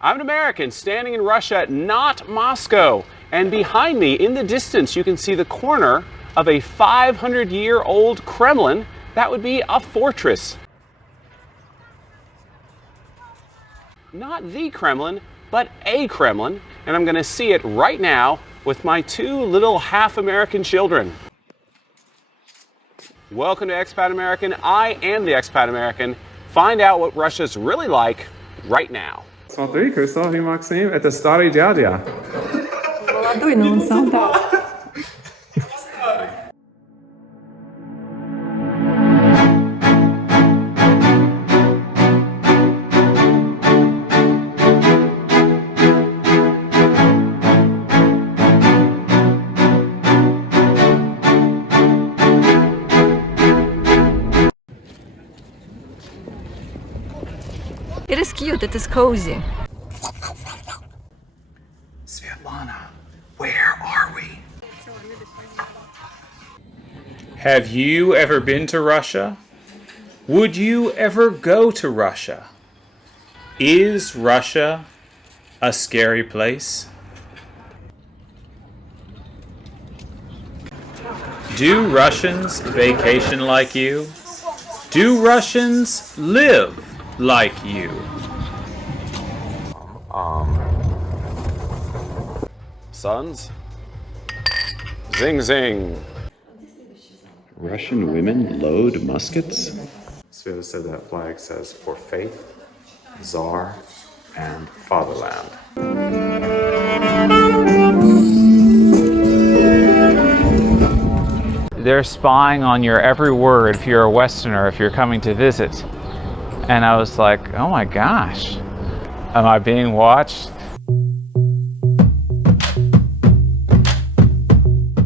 I'm an American standing in Russia, not Moscow. And behind me, in the distance, you can see the corner of a 500-year-old Kremlin. That would be a fortress. Not the Kremlin, but a Kremlin. And I'm going to see it right now with my two little half-American children. Welcome to Expat American. I am the Expat American. Find out what Russia's really like right now. Смотри, Christoph и Максим, это старый дядя. Молодой, но он солдат. It is cute, it is cozy. Svetlana, where are we? Have you ever been to Russia? Would you ever go to Russia? Is Russia a scary place? Do Russians vacation like you? Do Russians live like you? Sons? Zing zing. Russian women load muskets? Sveta said that flag says for faith, Tsar, and fatherland. They're spying on your every word if you're a Westerner, if you're coming to visit. And I was like, oh my gosh, am I being watched?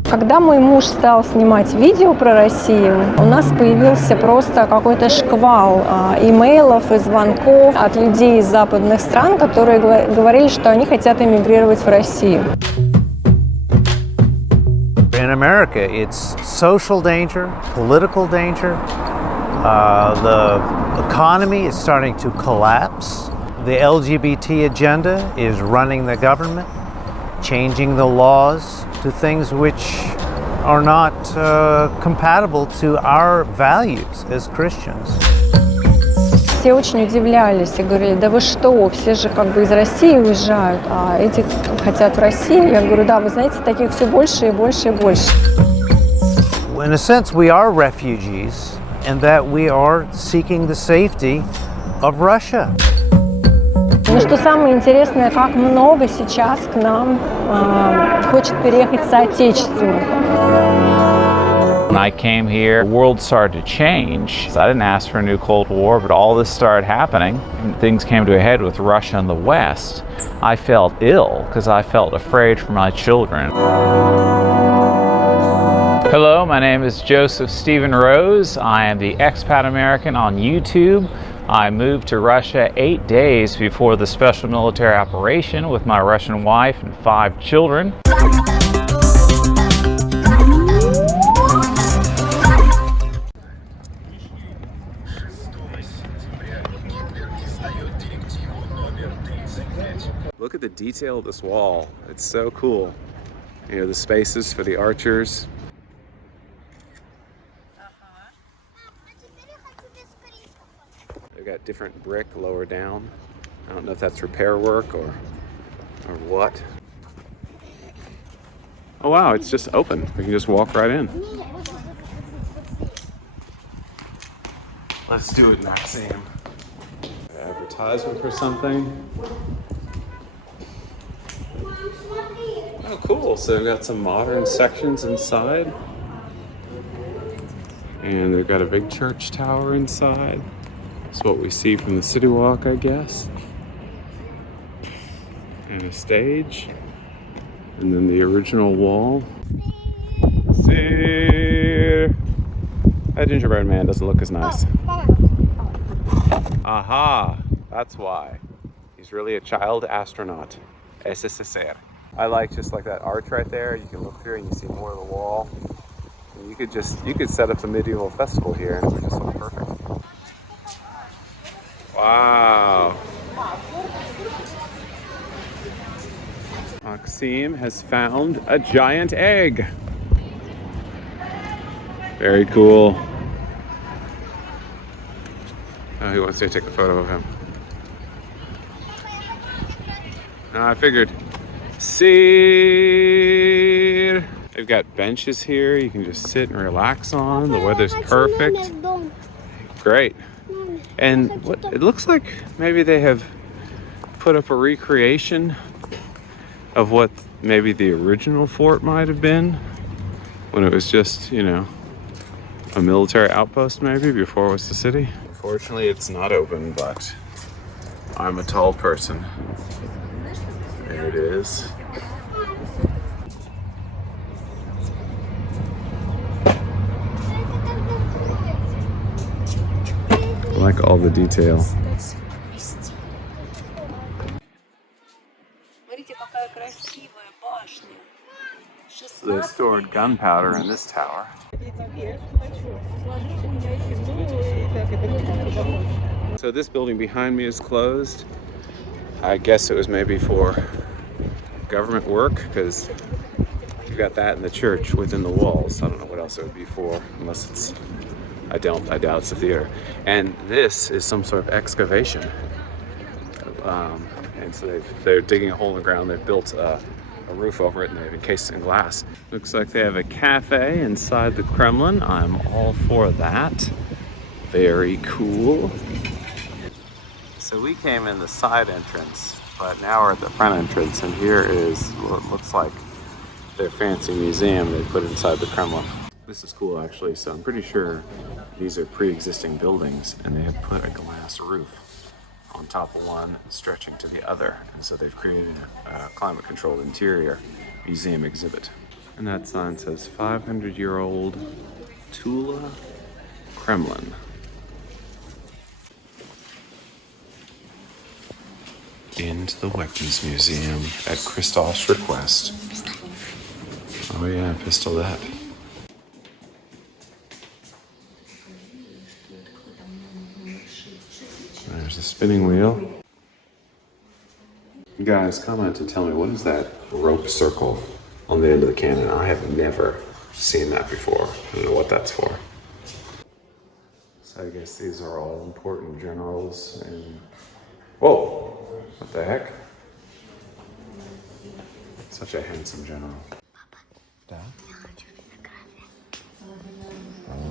Когда мой муж стал снимать видео про Россию, у нас появился просто какой-то шквал имейлов и звонков от людей из западных стран, которые говорили, что они хотят эмигрировать в Россию. In America, it's social danger, political danger. The economy is starting to collapse. The LGBT agenda is running the government, changing the laws to things which are not compatible to our values as Christians. Все очень удивлялись и говорили, да вы что, все же как бы из России уезжают, а эти хотят в Россию. Я говорю, да, вы знаете, таких все больше и больше и больше. In a sense, we are refugees, and that we are seeking the safety of Russia. Но что самое интересное, как много сейчас к нам хочет переехать соотечественников. When I came here, the world started to change. I didn't ask for a new Cold War, but all this started happening. Things came to a head with Russia and the West. I felt ill because I felt afraid for my children. Hello, my name is josephstephenrose. I am the Expat American on YouTube. I moved to Russia 8 days before the special military operation with my Russian wife and 5 children. Look at the detail of this wall. It's so cool. You know, the spaces for the archers. They've got different brick lower down. I don't know if that's repair work or what. Oh wow, it's just open. We can just walk right in. Let's do it, Maxim. Advertisement for something. Oh cool, so they've got some modern sections inside. And they've got a big church tower inside. That's what we see from the city walk, I guess. And a stage. And then the original wall. See, that gingerbread man doesn't look as nice. Aha, that's why. He's really a child astronaut. SSSR. I like just like that arch right there. You can look through and you see more of the wall. And you could set up a medieval festival here and it would just look perfect. Wow. Maxime has found a giant egg. Very cool. Oh, he wants me to take a photo of him. No, I figured. See, they've got benches here you can just sit and relax on. The weather's perfect. Great. And what it looks like maybe they have put up a recreation of what maybe the original fort might have been when it was just, you know, a military outpost maybe before it was the city. Unfortunately, it's not open, but I'm a tall person. There it is. I like all the detail. They stored gunpowder in this tower. So this building behind me is closed. I guess it was maybe for government work, because you got that in the church within the walls. I don't know what else it would be for, unless it's, I doubt it's a theater. And this is some sort of excavation. And so they're digging a hole in the ground. They've built a roof over it, and they've encased it in glass. Looks like they have a cafe inside the Kremlin. I'm all for that. Very cool. So we came in the side entrance, but now we're at the front entrance, and here is what looks like their fancy museum they put inside the Kremlin. This is cool, actually. So I'm pretty sure these are pre-existing buildings, and they have put a glass roof on top of one, stretching to the other. And so they've created a climate-controlled interior museum exhibit. And that sign says 500-year-old Tula Kremlin. Into the Weapons Museum at Christoph's request. Oh yeah, pistolette. There's the spinning wheel. You guys, comment to tell me, what is that rope circle on the end of the cannon? I have never seen that before. I don't know what that's for. So I guess these are all important generals and... Whoa! What the heck? Such a handsome general. Да?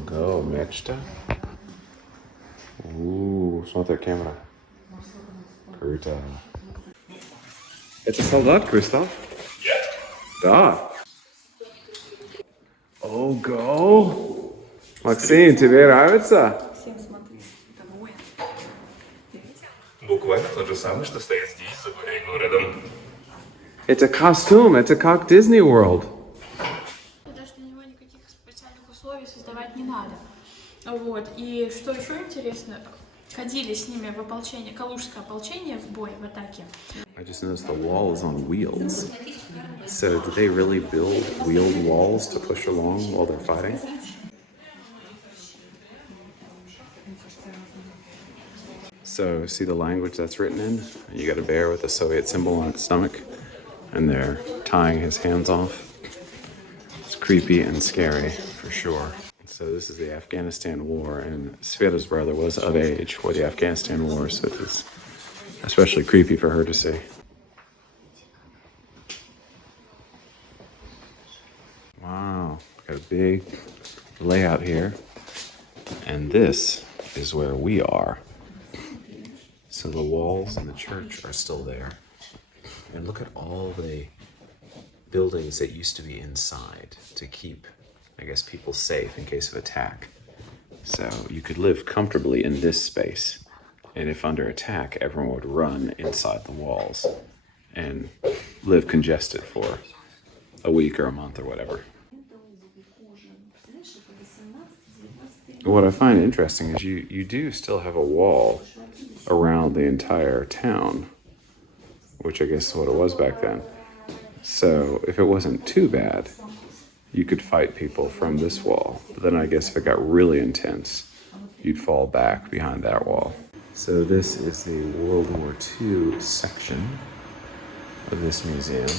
Ого, мечта. Смотри, камера. Круто. Это солдат, Кристоф? Да. Ого! Максим, тебе нравится? Буквально тот же самый, что стоит здесь, за городом. Это костюм, это как Disney World. Даже для него никаких специальных условий создавать не надо. Вот. И что еще интересно, ходили с ними в ополчение, калужское ополчение в бой, в атаке. I just noticed the wall is on wheels. So did they really build wheeled walls to push along while they're fighting? So see the language that's written in? You got a bear with a Soviet symbol on its stomach, and they're tying his hands off. It's creepy and scary, for sure. So this is the Afghanistan War, and Sveta's brother was of age for the Afghanistan War, so it's especially creepy for her to see. Wow, got a big layout here. And this is where we are. So the walls in the church are still there. And look at all the buildings that used to be inside to keep, I guess, people safe in case of attack. So you could live comfortably in this space. And if under attack, everyone would run inside the walls and live congested for a week or a month or whatever. What I find interesting is you do still have a wall around the entire town, which I guess is what it was back then. So if it wasn't too bad, you could fight people from this wall. But then I guess if it got really intense, you'd fall back behind that wall. So this is the World War II section of this museum.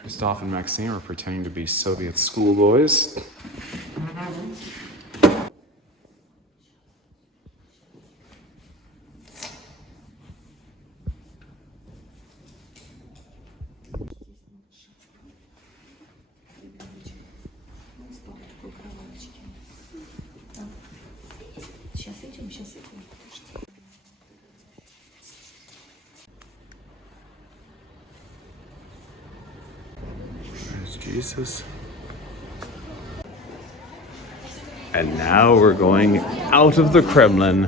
Christoph and Maxime are pretending to be Soviet schoolboys. There's Jesus. And now we're going out of the Kremlin.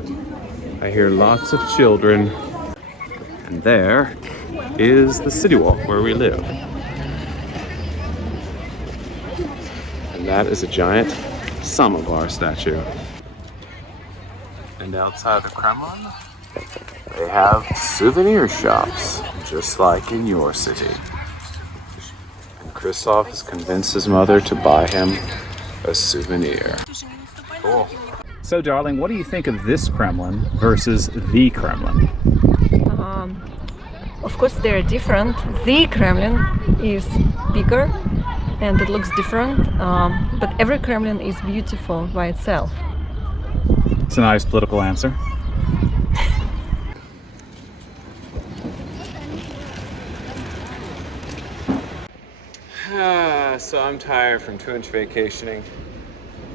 I hear lots of children. And there is the city walk where we live. And that is a giant samovar statue. And outside the Kremlin, they have souvenir shops, just like in your city. And Christoph has convinced his mother to buy him a souvenir. Cool. So, darling, what do you think of this Kremlin versus the Kremlin? Of course, they're different. The Kremlin is bigger and it looks different, but every Kremlin is beautiful by itself. It's a nice political answer. So I'm tired from too much vacationing.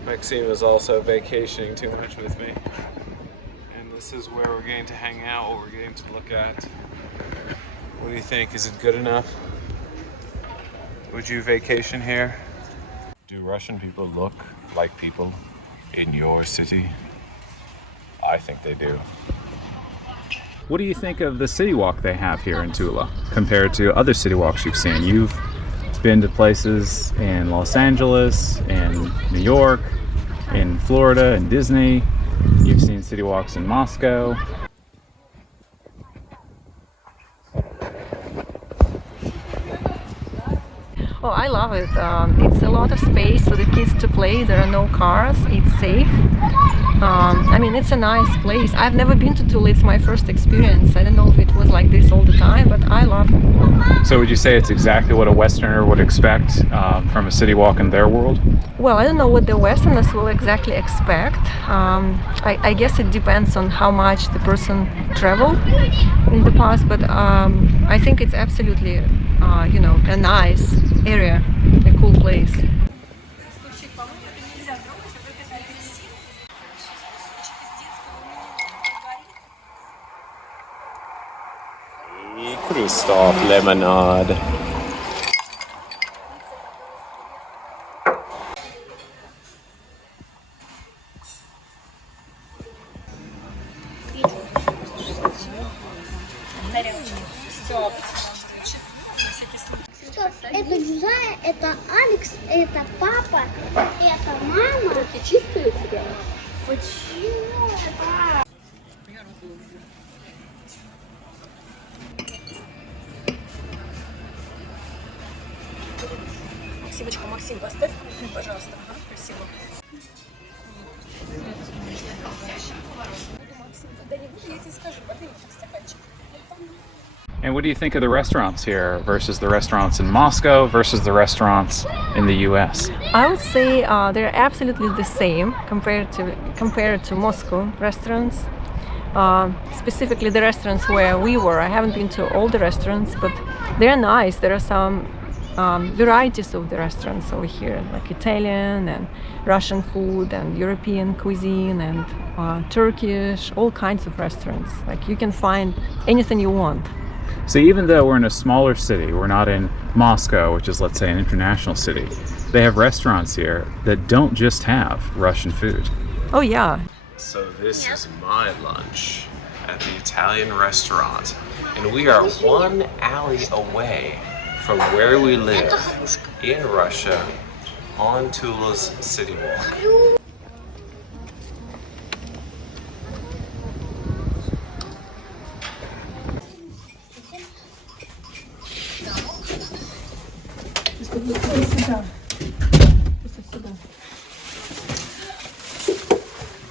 Maxime is also vacationing too much with me. And this is where we're getting to hang out, what we're getting to look at. What do you think? Is it good enough? Would you vacation here? Do Russian people look like people in your city? I think they do. What do you think of the city walk they have here in Tula compared to other city walks you've seen? You've been to places in Los Angeles, in New York, in Florida, and Disney. You've seen city walks in Moscow. Oh, I love it. It's a lot of space for the kids to play. There are no cars. It's safe. I mean, it's a nice place. I've never been to Tula. It's my first experience. I don't know if it was like this all the time, but I love it. So would you say it's exactly what a Westerner would expect from a city walk in their world? Well, I don't know what the Westerners will exactly expect. I guess it depends on how much the person traveled in the past, but I think it's absolutely, a nice area, a cool place. Christoph lemonade. Это Джузая, это Алекс, это папа, это мама. Руки чистые у тебя? Почему это? Максимочка, Максим, поставь, пожалуйста. Ага, спасибо. And what do you think of the restaurants here versus the restaurants in Moscow versus the restaurants in the US? I would say they're absolutely the same compared to Moscow restaurants. Specifically the restaurants where we were. I haven't been to all the restaurants, but they're nice. There are some varieties of the restaurants over here, like Italian and Russian food and European cuisine and Turkish, all kinds of restaurants. Like you can find anything you want. So even though we're in a smaller city, we're not in Moscow, which is, let's say, an international city, they have restaurants here that don't just have Russian food. Oh yeah. So this is my lunch at the Italian restaurant, and we are one alley away from where we live in Russia on Tula's city walk.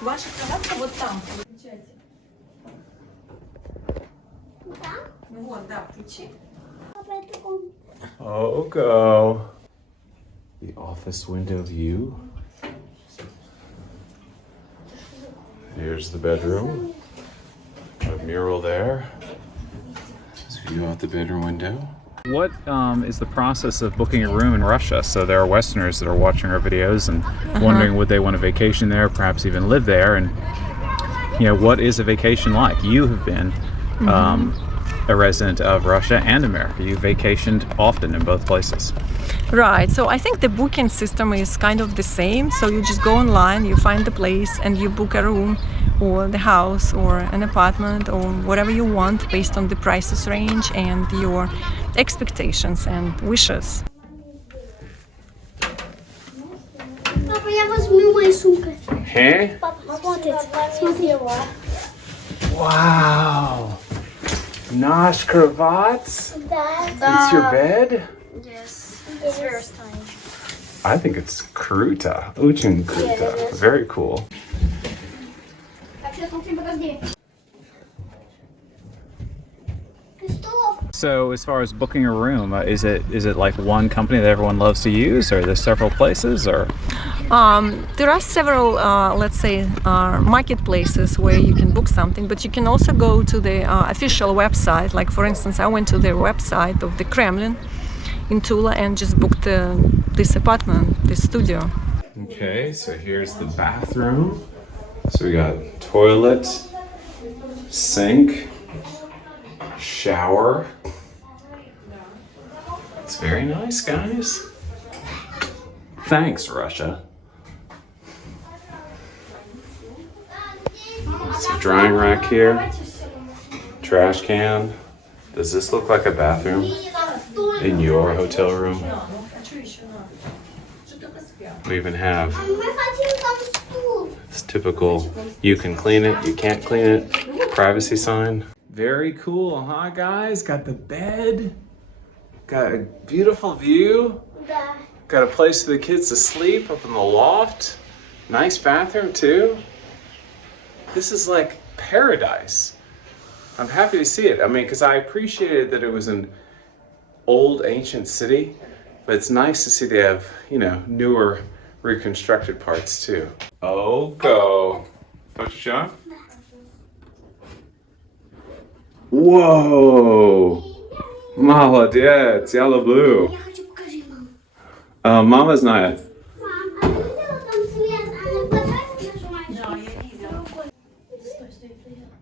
Ваша кроватка вот там. Oh, go. The office window view. Here's the bedroom. A mural there. There's a view out the bedroom window. What is the process of booking a room in Russia? So there are Westerners that are watching our videos and wondering would they want a vacation there, perhaps even live there, and what is a vacation like? You have been a resident of Russia and America. You vacationed often in both places. Right, so I think the booking system is kind of the same. So you just go online, you find the place, and you book a room or the house or an apartment or whatever you want based on the prices range and your expectations and wishes. Папа, я возьму мою сумку. Hey? Папа, смотри. Wow. Nash cravats? Да. It's your bed? Yes. It's very stylish. I think it's kruta. Очень kruta. Very cool. So as far as booking a room, is it like one company that everyone loves to use, or are there several places, or? There are several, let's say, marketplaces where you can book something, but you can also go to the official website. Like, for instance, I went to the website of the Kremlin in Tula and just booked this apartment, this studio. Okay, so here's the bathroom. So we got toilet, sink, shower. It's very nice, guys. Thanks, Russia. It's a drying rack here. Trash can. Does this look like a bathroom in your hotel room? We even have this typical you can clean it, you can't clean it privacy sign. Very cool, huh, guys? Got the bed, got a beautiful view, got a place for the kids to sleep up in the loft. Nice bathroom too. This is like paradise. I'm happy to see it. I mean, because I appreciated that it was an old ancient city, but it's nice to see they have, newer reconstructed parts too. Oh, go. Хочешь еще? Whoa! Молодец, я люблю. Я хочу покажи, мама. Мама знает. Мам, а ты видела там свет? Она квадратик нажимает? Да, я видела. Стой, приехала.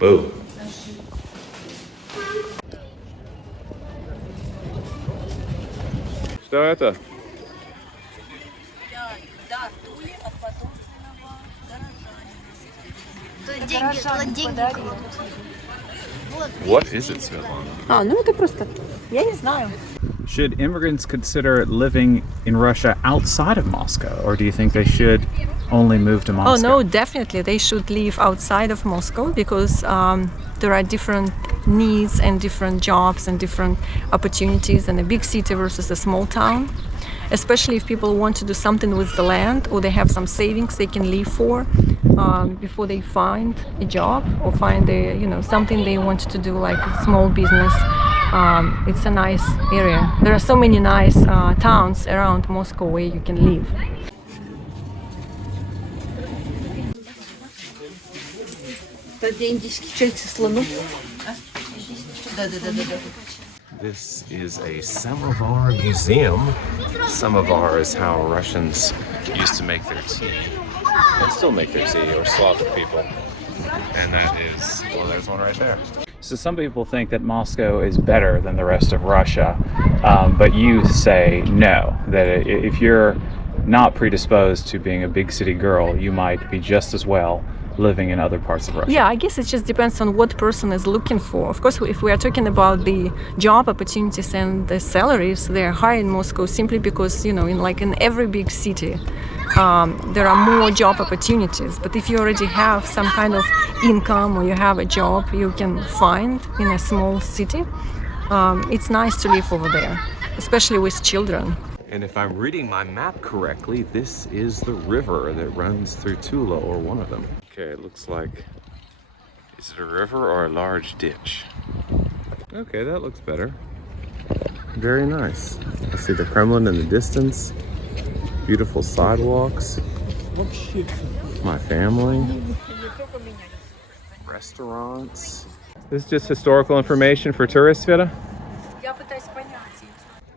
Boo. Что это? What is it, Svetlana? Ну это просто, я не знаю. Should immigrants consider living in Russia outside of Moscow, or do you think they should only move to Moscow? Oh no, definitely they should live outside of Moscow because there are different needs and different jobs and different opportunities in a big city versus a small town. Especially if people want to do something with the land or they have some savings they can live for before they find a job or find something they want to do, like a small business. It's a nice area. There are so many nice towns around Moscow where you can live. This is a samovar museum. Samovar is how Russians used to make their tea and still make their tea, or Slavic people. And that is, well, there's one right there. So some people think that Moscow is better than the rest of Russia, but you say no, that if you're not predisposed to being a big city girl, you might be just as well living in other parts of Russia. Yeah, I guess it just depends on what person is looking for. Of course, if we are talking about the job opportunities and the salaries, they're high in Moscow simply because, in every big city, there are more job opportunities. But if you already have some kind of income or you have a job you can find in a small city, it's nice to live over there, especially with children. And if I'm reading my map correctly, this is the river that runs through Tula, or one of them. Okay, it looks like, is it a river or a large ditch? Okay, that looks better. Very nice. I see the Kremlin in the distance. Beautiful sidewalks. My family. Restaurants. This is just historical information for tourists, Sveta?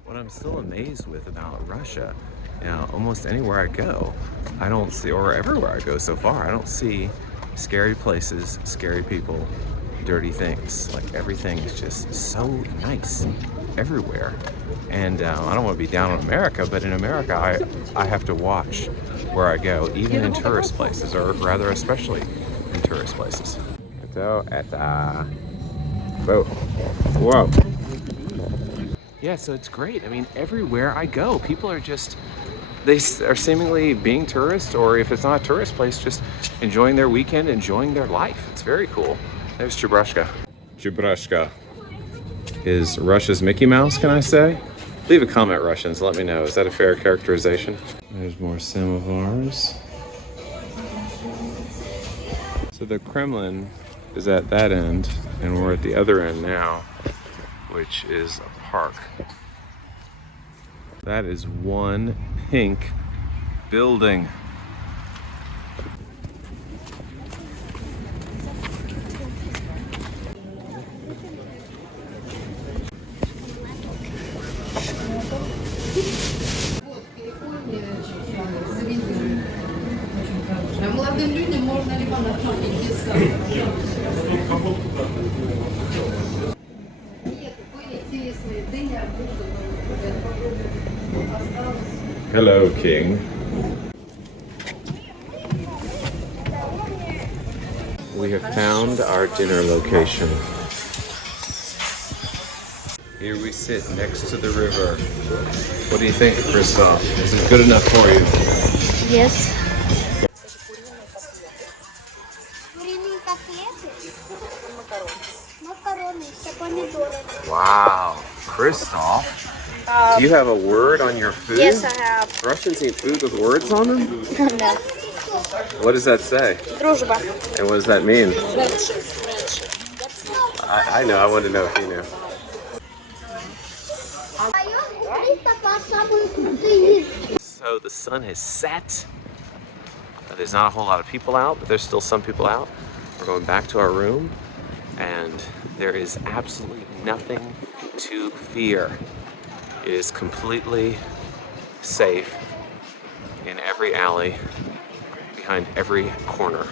What I'm still amazed with about Russia, you know, almost anywhere I go, I don't see, or everywhere I go so far, I don't see scary places, scary people, dirty things. Like, everything is just so nice everywhere. And I don't want to be down on America, but in America, I have to watch where I go, even in tourist places, or rather, especially in tourist places. Whoa. Yeah, so it's great. I mean, everywhere I go, people are just, they are seemingly being tourists, or if it's not a tourist place, just enjoying their weekend, enjoying their life. It's very cool. There's Chubrushka. Chubrushka is Russia's Mickey Mouse, can I say? Leave a comment, Russians, let me know. Is that a fair characterization? There's more samovars. So the Kremlin is at that end, and we're at the other end now, which is a park. That is one pink building. Hello, King. We have found our dinner location. Here we sit next to the river. What do you think, Christoph? Is it good enough for you? Yes. Куриные котлеты, макароны, все помидоры. Wow, Christoph. Do you have a word on your food? Yes, I have. Russians eat food with words on them? No. What does that say? Дружба. And what does that mean? Friendship. I know, I wanted to know if you knew. So the sun has set. There's not a whole lot of people out, but there's still some people out. We're going back to our room, and there is absolutely nothing to fear. It is completely safe in every alley, behind every corner,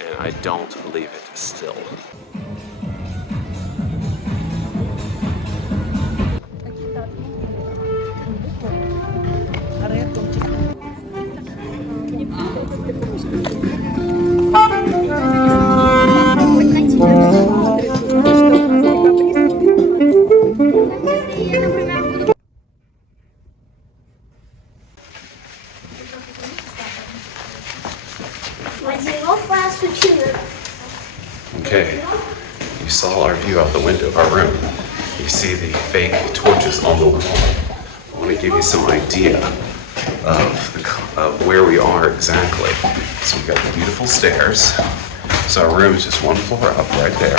and I don't leave it still. Okay, you saw our view out the window of our room. You see the fake torches on the wall. I want to give you some idea of where we are exactly. So we've got the beautiful stairs. So our room is just one floor up right there.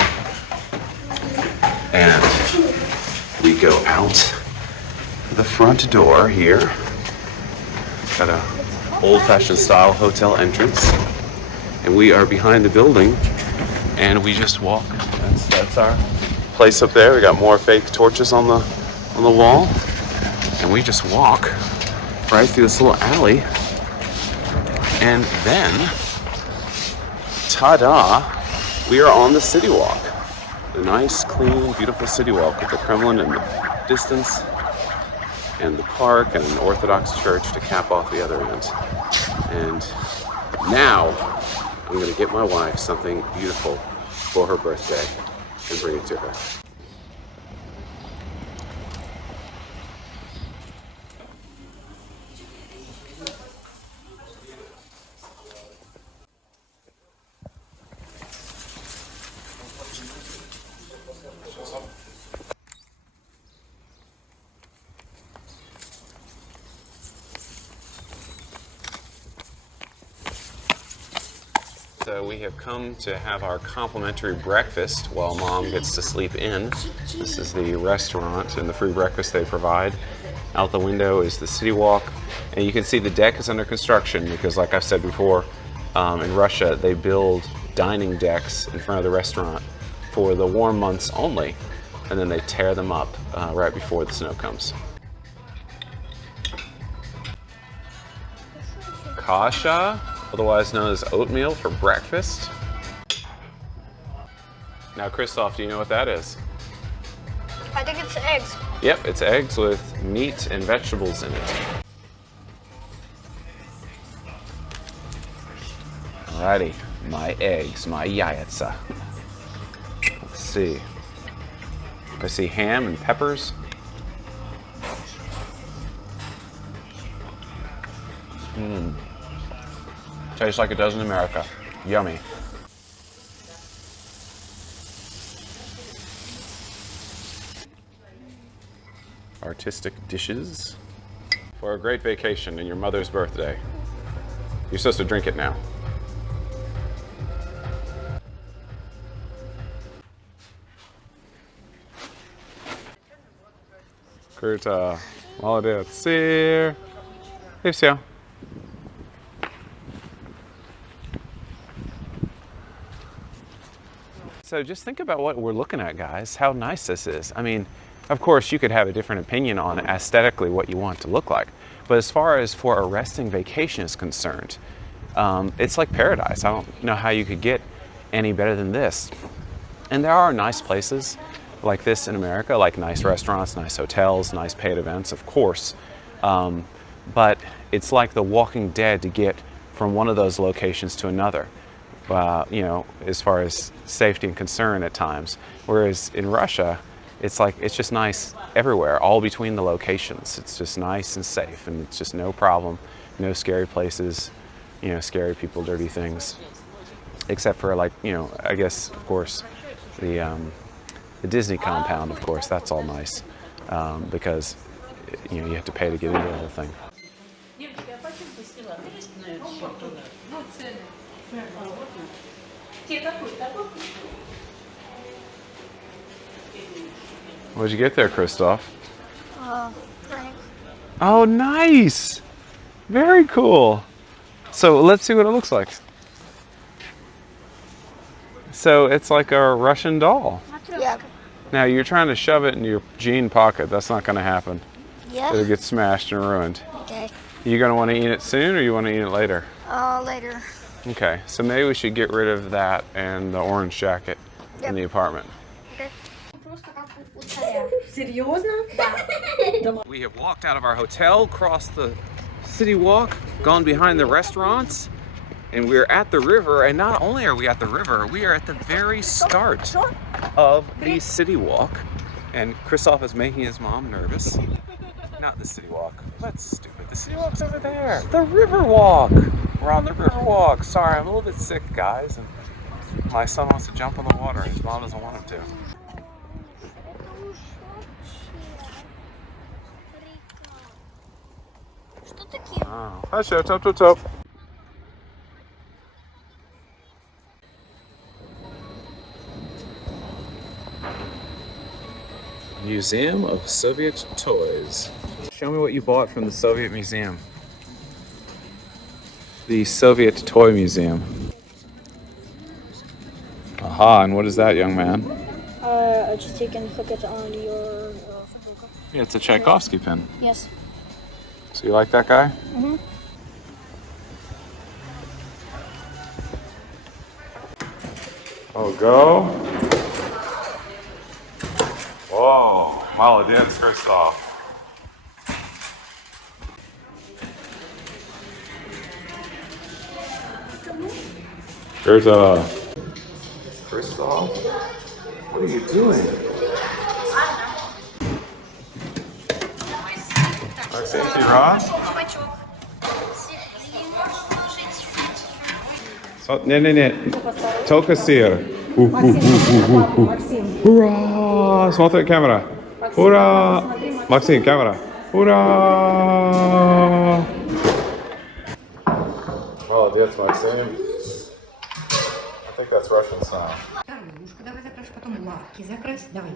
And we go out the front door here. Got a old-fashioned style hotel entrance. And we are behind the building, and we just walk. That's our place up there. We got more fake torches on the wall, and we just walk right through this little alley, and then, ta-da, we are on the city walk. The nice, clean, beautiful city walk with the Kremlin in the distance, and the park, and an Orthodox church to cap off the other end. And now, I'm gonna get my wife something beautiful for her birthday and bring it to her. So we have come to have our complimentary breakfast while Mom gets to sleep in. This is the restaurant and the free breakfast they provide. Out the window is the city walk, and you can see the deck is under construction because, like I've said before, in Russia they build dining decks in front of the restaurant for the warm months only, and then they tear them up right before the snow comes. Kasha, otherwise known as oatmeal for breakfast. Now, Christoph, do you know what that is? I think it's eggs. Yep, it's eggs with meat and vegetables in it. Alrighty, my eggs, my yaitsa. Let's see. I see ham and peppers. Tastes like it does in America. Yummy. Artistic dishes for a great vacation and your mother's birthday. You're supposed to drink it now. Круто. Молодец. Сыр. И все. So just think about what we're looking at, guys. How nice this is. I mean, of course, you could have a different opinion on aesthetically what you want it to look like. But as far as for a resting vacation is concerned, it's like paradise. I don't know how you could get any better than this. And there are nice places like this in America, like nice restaurants, nice hotels, nice paid events, of course. But it's like The Walking Dead to get from one of those locations to another. You know, as far as safety and concern at times. Whereas in Russia, it's like, it's just nice everywhere, all between the locations. It's just nice and safe, and it's just no problem, no scary places, you know, scary people, dirty things. Except for, like, you know, I guess, of course, the Disney compound, of course, that's all nice, because, you know, you have to pay to get into the whole thing. What'd you get there, Christoph? Drink. Oh, nice! Very cool. So let's see what it looks like. So it's like a Russian doll. Yeah. Now you're trying to shove it in your jean pocket. That's not going to happen. Yeah. It'll get smashed and ruined. Okay. You going to want to eat it soon, or you want to eat it later? Later. Okay, so maybe we should get rid of that and the orange jacket in the apartment. Okay. We have walked out of our hotel, crossed the city walk, gone behind the restaurants, and we're at the river. And not only are we at the river, we are at the very start of the city walk. And Christoph is making his mom nervous. Not the city walk. That's stupid. The city walk's over there. The river walk. We're on the river walk. Sorry, I'm a little bit sick, guys. And my son wants to jump in the water, and his mom doesn't want him to. Oh, hi, Chef. Top, top, top. Museum of Soviet Toys. Show me what you bought from the Soviet Museum. The Soviet Toy Museum. Aha, and what is that, young man? Just you can hook it on your Yeah, it's a Tchaikovsky pin. Yes. So you like that guy? Mm-hmm. Oh, go. Whoa, молодец, Christoph. There's a Christoph. What are you doing? Maxim, Ross? Не. Только сыр. Ура! Смотри, камера. Ура! Максим, камера. Ура! Молодец, Максим. think that's Russian style. Вторушку давай закрась, потом лапки закрась. Давай.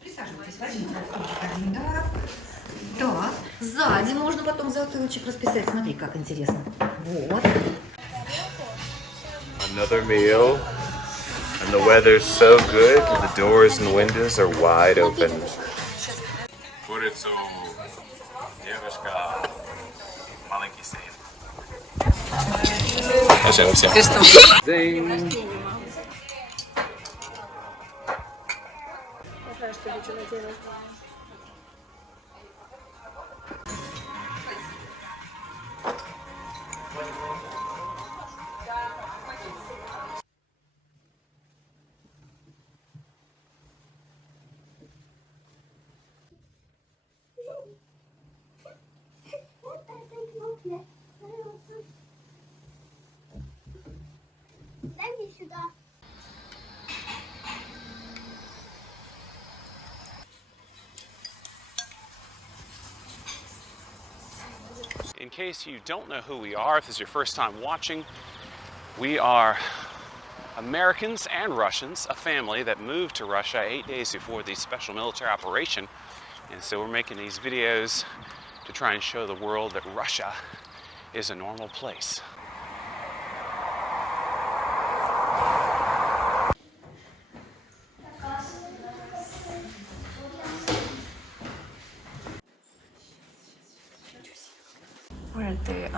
Присаживайтесь, возьмите стульчик один, да. Так, сзади можно потом затылочек расписать. Смотри, как интересно. Вот. Another meal. And the weather's so good, the doors and windows are wide open. Курицу, девушка, маленький сын. Спасибо всем. Зинь. Дай мне сюда. In case you don't know who we are, if this is your first time watching, we are Americans and Russians, a family that moved to Russia 8 days before the special military operation. And so we're making these videos to try and show the world that Russia is a normal place. We're at the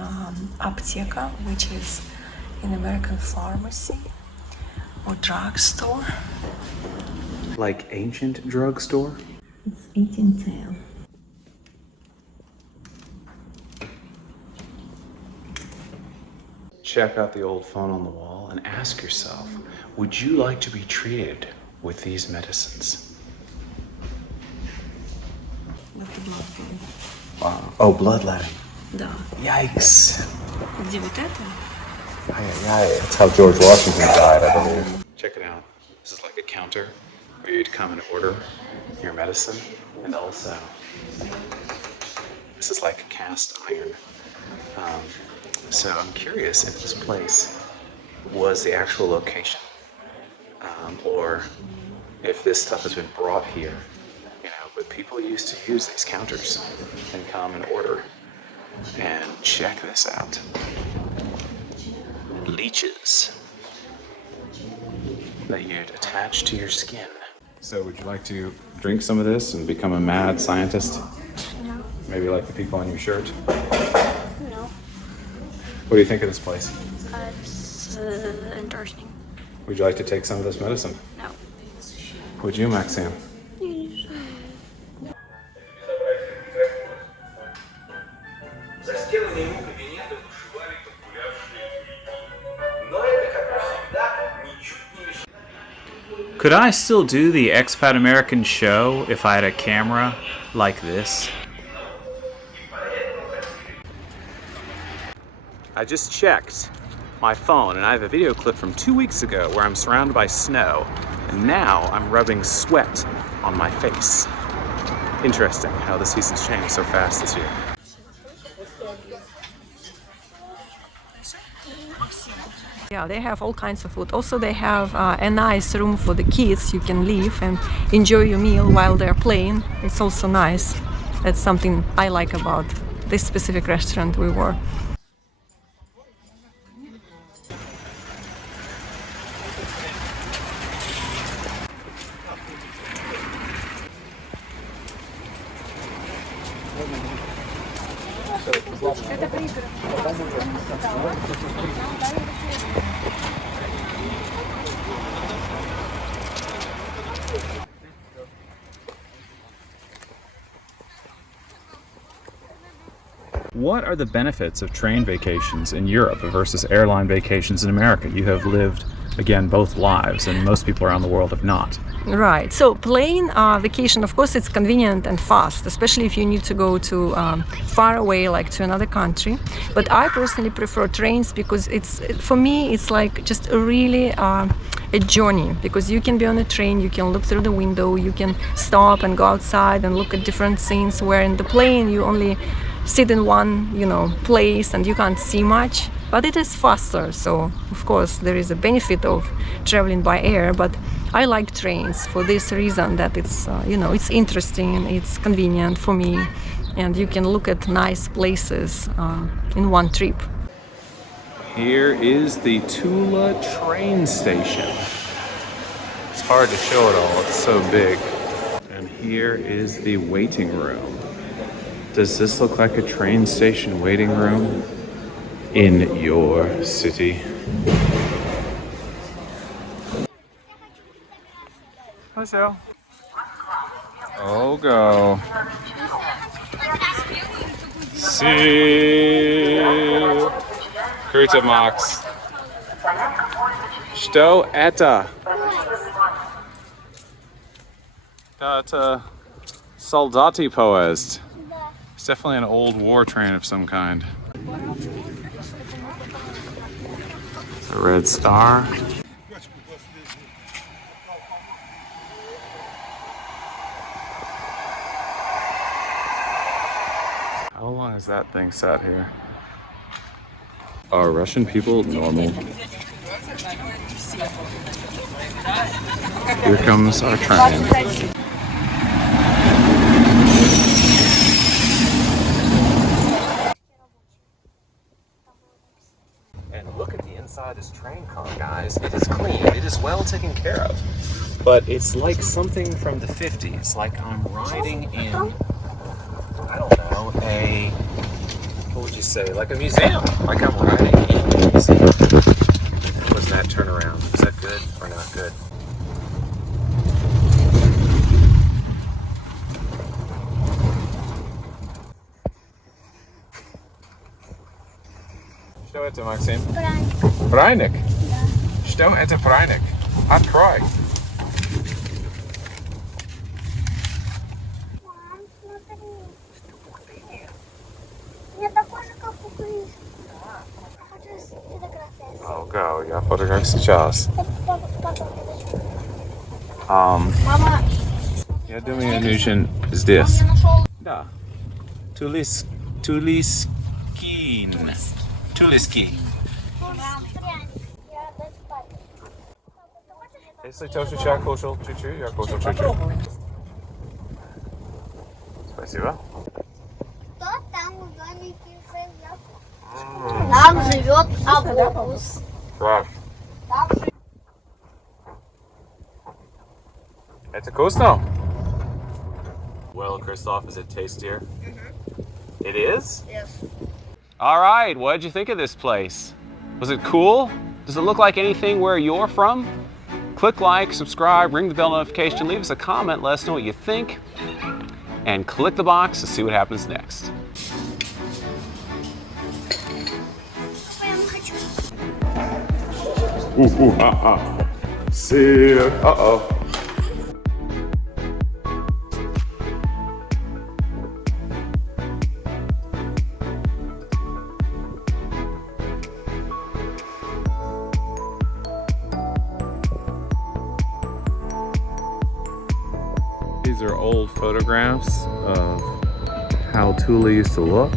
apteka, which is an American pharmacy or drugstore. Like ancient drugstore? It's 1810. Check out the old phone on the wall and ask yourself, would you like to be treated with these medicines? With the blood flow. Wow. Oh, bloodletting. Да. Yikes. Где вот это? That's how George Washington died, I believe. Check it out. This is like a counter where you'd come and order your medicine. And also, this is like cast iron. So I'm curious if this place was the actual location, or if this stuff has been brought here. You know, but people used to use these counters and come and order. And check this out. Leeches that you'd attach to your skin. So would you like to drink some of this and become a mad scientist? No. Maybe like the people on your shirt? No. What do you think of this place? It's interesting. Would you like to take some of this medicine? No. Would you, Maxine? Could I still do the Expat American show if I had a camera like this? I just checked my phone and I have a video clip from 2 weeks ago where I'm surrounded by snow and now I'm rubbing sweat on my face. Interesting how the seasons change so fast this year. Yeah, they have all kinds of food. Also, they have a nice room for the kids. You can leave and enjoy your meal while they're playing. It's also nice. That's something I like about this specific restaurant we were. What are the benefits of train vacations in Europe versus airline vacations in America? You have lived, again, both lives, and most people around the world have not. Right. So plane vacation, of course, it's convenient and fast, especially if you need to go to far away, like to another country. But I personally prefer trains because for me, it's like just a really a journey, because you can be on a train, you can look through the window, you can stop and go outside and look at different scenes, where in the plane you only sit in one, place and you can't see much. but it is faster. So of course there is a benefit of traveling by air, but I like trains for this reason, that it's it's interesting, it's convenient for me, and you can look at nice places in one trip. Here is the Tula train station. It's hard to show it all, it's so big. And here is the waiting room. Does this look like a train station waiting room in your city? Hi, Sal. Oh, go. See. Kruta Max. Что это? Это солдаты поезд. It's definitely an old war train of some kind. A red star. How long has that thing sat here? Are Russian people normal? Here comes our train. And look at the inside of this train car, guys. It is clean. It is well taken care of. But it's like something from the 50s. Like I'm riding in, I don't know, what would you say? Like a museum. Like I'm riding in a museum. Was that turnaround? Was that good or not good? Что это, Максим? Праздник. Праздник? Что это праздник? Открой. Мам, смотри. У меня такой же, как у Крис. Хочу фотографировать. Oh, go. Я фотографирую сейчас. Потом подожди. Мама. Я думаю, нужен здесь. Да. Тулискин. Тулиски. Я дать папе. Если тоже я кушал чуть-чуть, я кушал чуть-чуть. Спасибо. Кто там в домике живет? Там живет автобус. Так. Это вкусно? Well, Christoph, is it tastier? It is? Yes. All right, what did you think of this place? Was it cool? Does it look like anything where you're from? Click like, subscribe, ring the bell notification, leave us a comment, let us know what you think, and click the box to see what happens next. Сыр. Uh-oh. These are old photographs of how Tula used to look.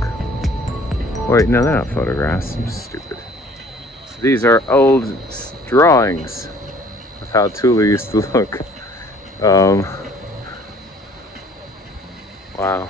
Wait, no, they're not photographs. I'm stupid. These are old drawings of how Tula used to look. Wow.